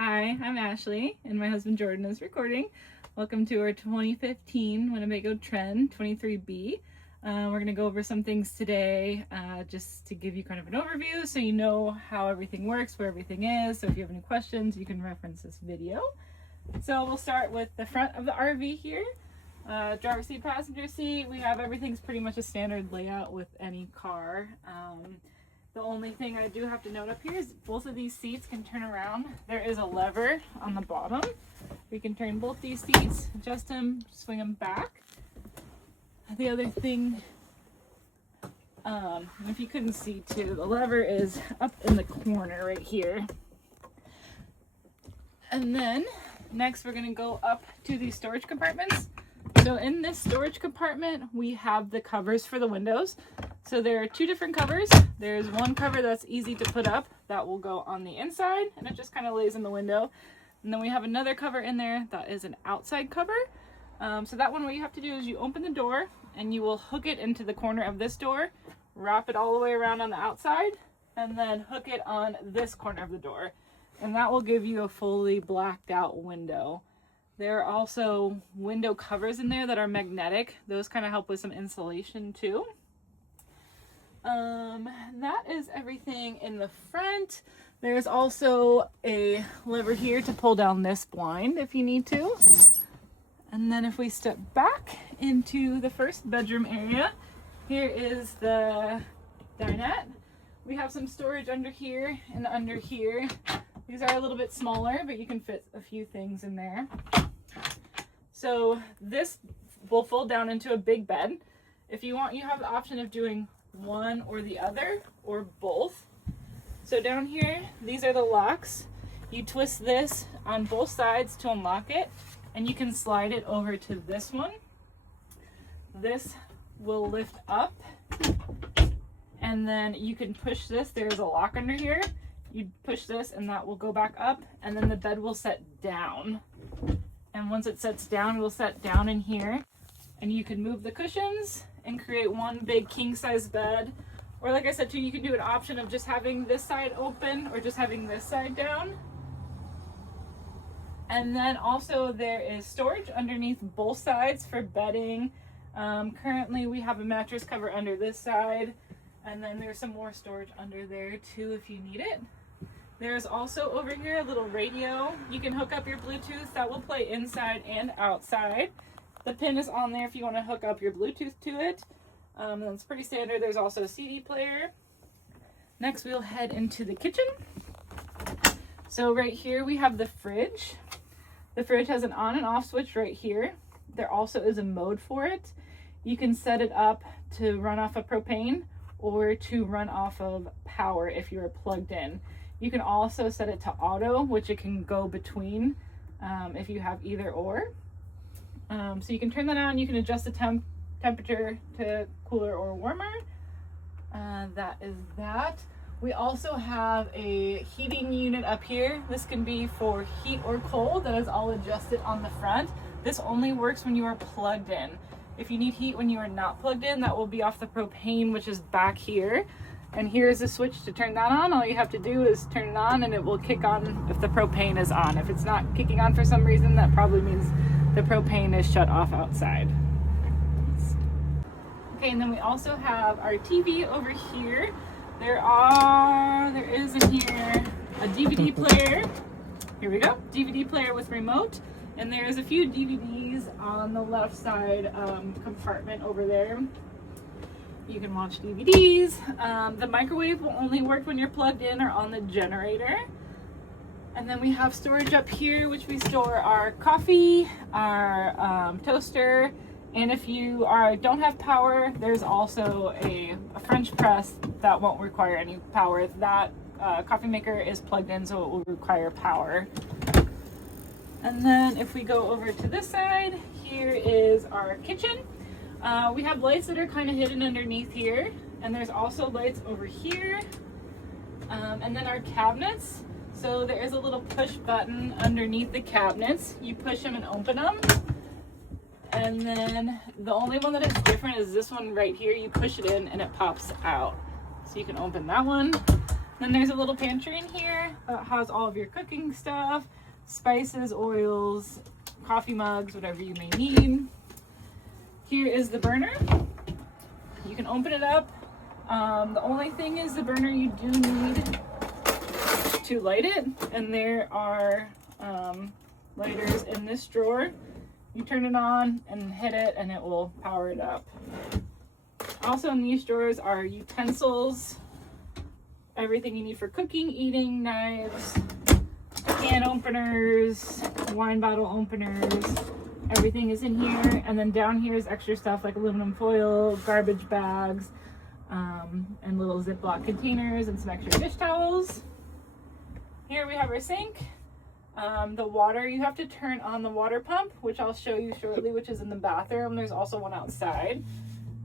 Hi, I'm Ashley, and my husband Jordan is recording. Welcome to our 2015 Winnebago Trend 23B. We're going to go over some things today just to give you kind of an overview so you know how everything works, where everything is. So if you have any questions, you can reference this video. So we'll start with the front of the RV here. Driver seat, passenger seat. We have everything's pretty much a standard layout with any car. The only thing I do have to note up here is both of these seats can turn around. There is a lever on the bottom. We can turn both these seats, adjust them, swing them back. The other thing, if you couldn't see too, the lever is up in the corner right here. And then next we're gonna go up to these storage compartments. So in this storage compartment, we have the covers for the windows. So there are two different covers. There's one cover that's easy to put up that will go on the inside and it just kind of lays in the window. And then we have another cover in there that is an outside cover. So that one, what you have to do is you open the door and you will hook it into the corner of this door, wrap it all the way around on the outside, and then hook it on this corner of the door. And that will give you a fully blacked out window. There are also window covers in there that are magnetic. Those kind of help with some insulation too. That is everything in the front. There's also a lever here to pull down this blind if you need to. And then if we step back into the first bedroom area, here is the dinette. We have some storage under here and under here. These are a little bit smaller, but you can fit a few things in there. So this will fold down into a big bed. If you want, you have the option of doing one or the other or both. So down here, these are the locks. You twist this on both sides to unlock it, and you can slide it over to this one. This will lift up, and then you can push this. There's a lock under here. You push this and that will go back up, and then the bed will set down. And once it sets down, it will set down in here, and you can move the cushions and create one big king size bed. Or like I said too, you can do an option of just having this side open or just having this side down. And then also there is storage underneath both sides for bedding. Currently we have a mattress cover under this side, and then there's some more storage under there too if you need it. There's also over here a little radio. You can hook up your Bluetooth. That will play inside and outside. The pin is on there if you want to hook up your Bluetooth to it. That's pretty standard. There's also a CD player. Next we'll head into the kitchen. So right here we have the fridge. The fridge has an on and off switch right here. There also is a mode for it. You can set it up to run off of propane or to run off of power if you're plugged in. You can also set it to auto, which it can go between if you have either or. So you can turn that on. You can adjust the temperature to cooler or warmer. That is that. We also have a heating unit up here. This can be for heat or cold. That is all adjusted on the front. This only works when you are plugged in. If you need heat when you are not plugged in, that will be off the propane, which is back here. And here's a switch to turn that on. All you have to do is turn it on and it will kick on if the propane is on. If it's not kicking on for some reason, that probably means the propane is shut off outside. Okay, and then we also have our TV over here. There is in here a DVD player. Here we go, DVD player with remote. And there's a few DVDs on the left side compartment over there. You can watch DVDs. The microwave will only work when you're plugged in or on the generator. And then we have storage up here, which we store our coffee, our toaster, and if you don't have power, there's also a French press that won't require any power. That coffee maker is plugged in, so it will require power. And then if we go over to this side, here is our kitchen. We have lights that are kind of hidden underneath here, and there's also lights over here. And then our cabinets. So there is a little push button underneath the cabinets. You push them and open them. And then the only one that is different is this one right here. You push it in and it pops out. So you can open that one. Then there's a little pantry in here that has all of your cooking stuff, spices, oils, coffee mugs, whatever you may need. Here is the burner. You can open it up. The only thing is the burner you do need to light it, and there are lighters in this drawer. You turn it on and hit it and it will power it up. Also in these drawers are utensils, everything you need for cooking, eating, knives, can openers, wine bottle openers, everything is in here. And then down here is extra stuff like aluminum foil, garbage bags, and little Ziploc containers and some extra dish towels. Here we have our sink. The water, you have to turn on the water pump, which I'll show you shortly, which is in the bathroom. There's also one outside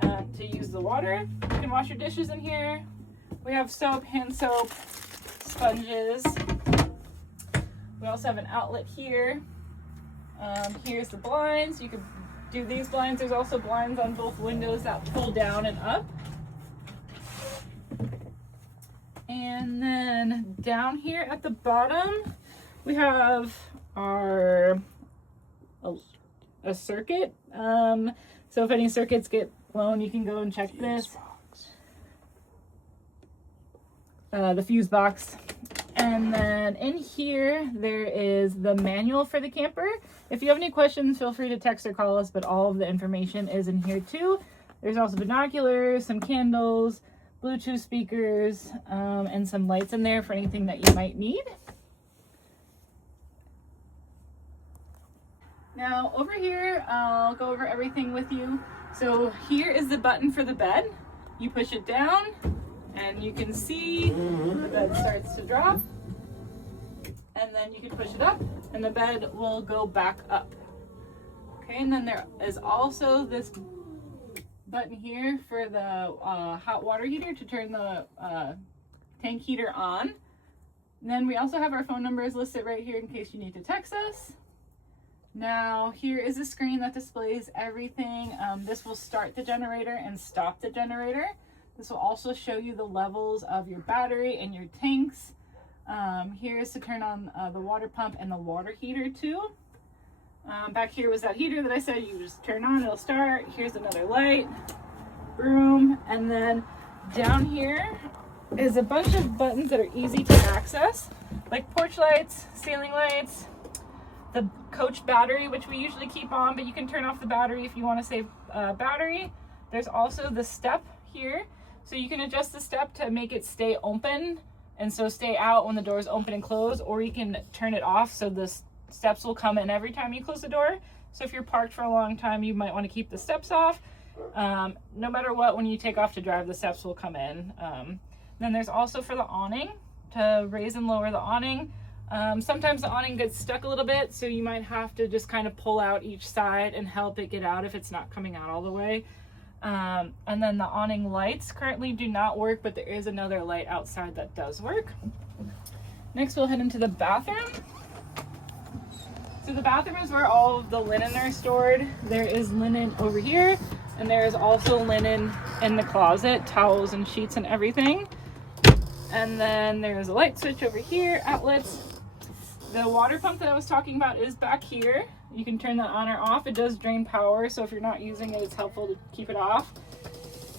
to use the water. You can wash your dishes in here. We have soap, hand soap, sponges. We also have an outlet here. Here's the blinds. You could do these blinds. There's also blinds on both windows that pull down and up. And then down here at the bottom, we have our a circuit. So if any circuits get blown, you can go and check this. The fuse box. And then in here, there is the manual for the camper. If you have any questions, feel free to text or call us, but all of the information is in here too. There's also binoculars, some candles, Bluetooth speakers, and some lights in there for anything that you might need. Now over here, I'll go over everything with you. So here is the button for the bed. You push it down and you can see the bed starts to drop. And then you can push it up and the bed will go back up. Okay, and then there is also this button here for the hot water heater to turn the tank heater on. And then we also have our phone numbers listed right here in case you need to text us. Now here is a screen that displays everything. This will start the generator and stop the generator. This will also show you the levels of your battery and your tanks. Here is to turn on the water pump and the water heater too. Back here was that heater that I said you just turn on, it'll start. Here's another light, broom, and then down here is a bunch of buttons that are easy to access, like porch lights, ceiling lights, the coach battery, which we usually keep on, but you can turn off the battery if you want to save battery. There's also the step here, so you can adjust the step to make it stay open, and so stay out when the doors open and close, or you can turn it off so the steps will come in every time you close the door. So if you're parked for a long time, you might want to keep the steps off. No matter what, when you take off to drive, the steps will come in. Then there's also for the awning, to raise and lower the awning. Sometimes the awning gets stuck a little bit, so you might have to just kind of pull out each side and help it get out if it's not coming out all the way. And then the awning lights currently do not work, but there is another light outside that does work. Next, we'll head into the bathroom. So the bathroom is where all of the linen are stored. There is linen over here, and there is also linen in the closet, towels and sheets and everything. And then there's a light switch over here, outlets. The water pump that I was talking about is back here. You can turn that on or off. It does drain power, so if you're not using it, it's helpful to keep it off.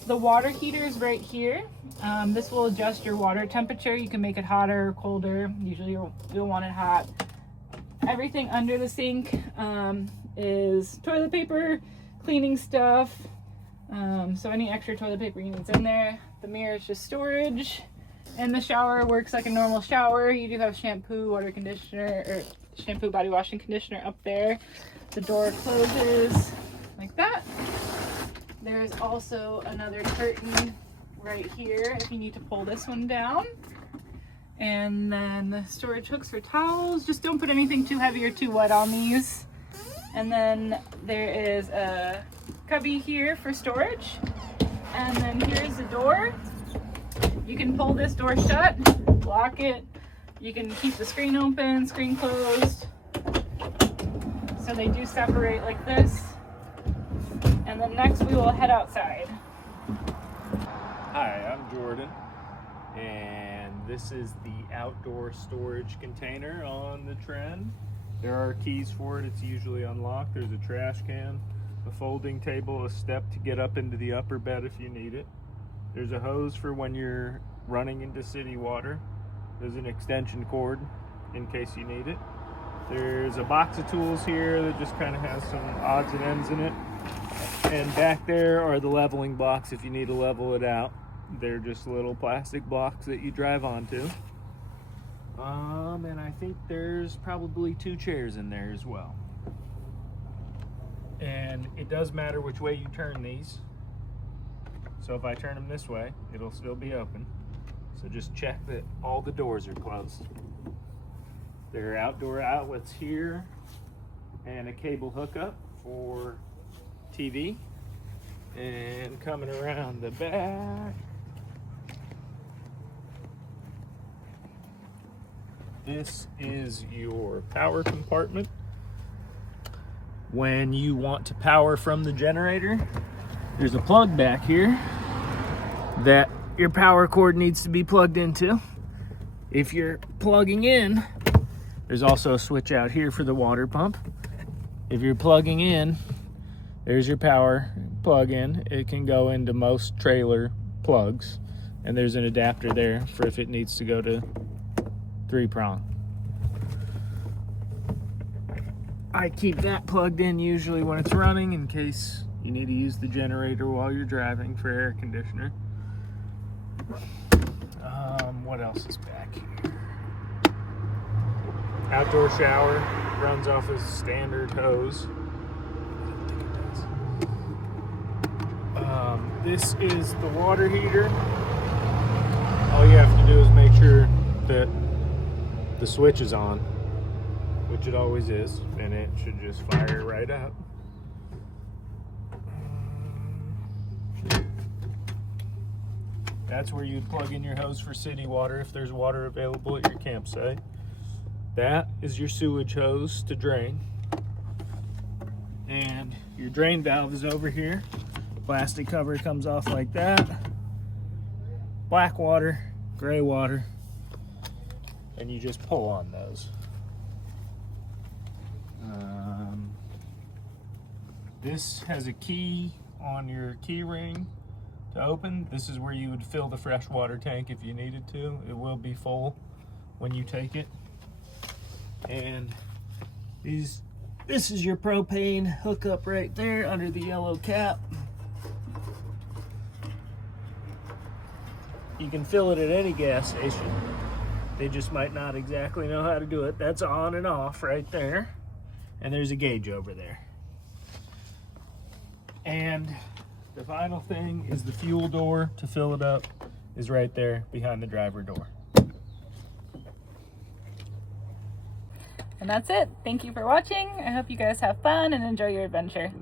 The water heater is right here. This will adjust your water temperature. You can make it hotter or colder. Usually you'll want it hot. Everything under the sink is toilet paper, cleaning stuff. So any extra toilet paper you need in there. The mirror is just storage. And the shower works like a normal shower. You do have shampoo, water conditioner, or shampoo, body wash, and conditioner up there. The door closes like that. There's also another curtain right here if you need to pull this one down. And then the storage hooks for towels. Just don't put anything too heavy or too wet on these. And then there is a cubby here for storage. And then here's the door. You can pull this door shut, lock it. You can keep the screen open, screen closed. So they do separate like this. And then next we will head outside. Hi, I'm Jordan, and this is the outdoor storage container on the Trend. There are keys for it. It's usually unlocked. There's a trash can, a folding table, a step to get up into the upper bed if you need it. There's a hose for when you're running into city water. There's an extension cord in case you need it. There's a box of tools here that just kind of has some odds and ends in it. And back there are the leveling blocks if you need to level it out. They're just little plastic blocks that you drive onto. And I think there's probably 2 chairs in there as well. And it does matter which way you turn these. So if I turn them this way, it'll still be open. So just check that all the doors are closed. There are outdoor outlets here and a cable hookup for TV. And coming around the back, this is your power compartment. When you want to power from the generator, there's a plug back here that your power cord needs to be plugged into. If you're plugging in, there's also a switch out here for the water pump. If you're plugging in, there's your power plug in. It can go into most trailer plugs, and there's an adapter there for if it needs to go to 3-prong. I keep that plugged in usually when it's running in case you need to use the generator while you're driving for air conditioner. What else is back here? Outdoor shower runs off a standard hose. This is the water heater. All you have to do is make sure that the switch is on, which it always is, and it should just fire right up. That's where you plug in your hose for city water if there's water available at your campsite. That is your sewage hose to drain. And your drain valve is over here. Plastic cover comes off like that. Black water, gray water, and you just pull on those. This has a key on your key ring to open. This is where you would fill the fresh water tank if you needed to. It will be full when you take it. And this is your propane hookup right there under the yellow cap. You can fill it at any gas station. They just might not exactly know how to do it. That's on and off right there. And there's a gauge over there. And the final thing is the fuel door to fill it up is right there behind the driver door. And that's it. Thank you for watching. I hope you guys have fun and enjoy your adventure.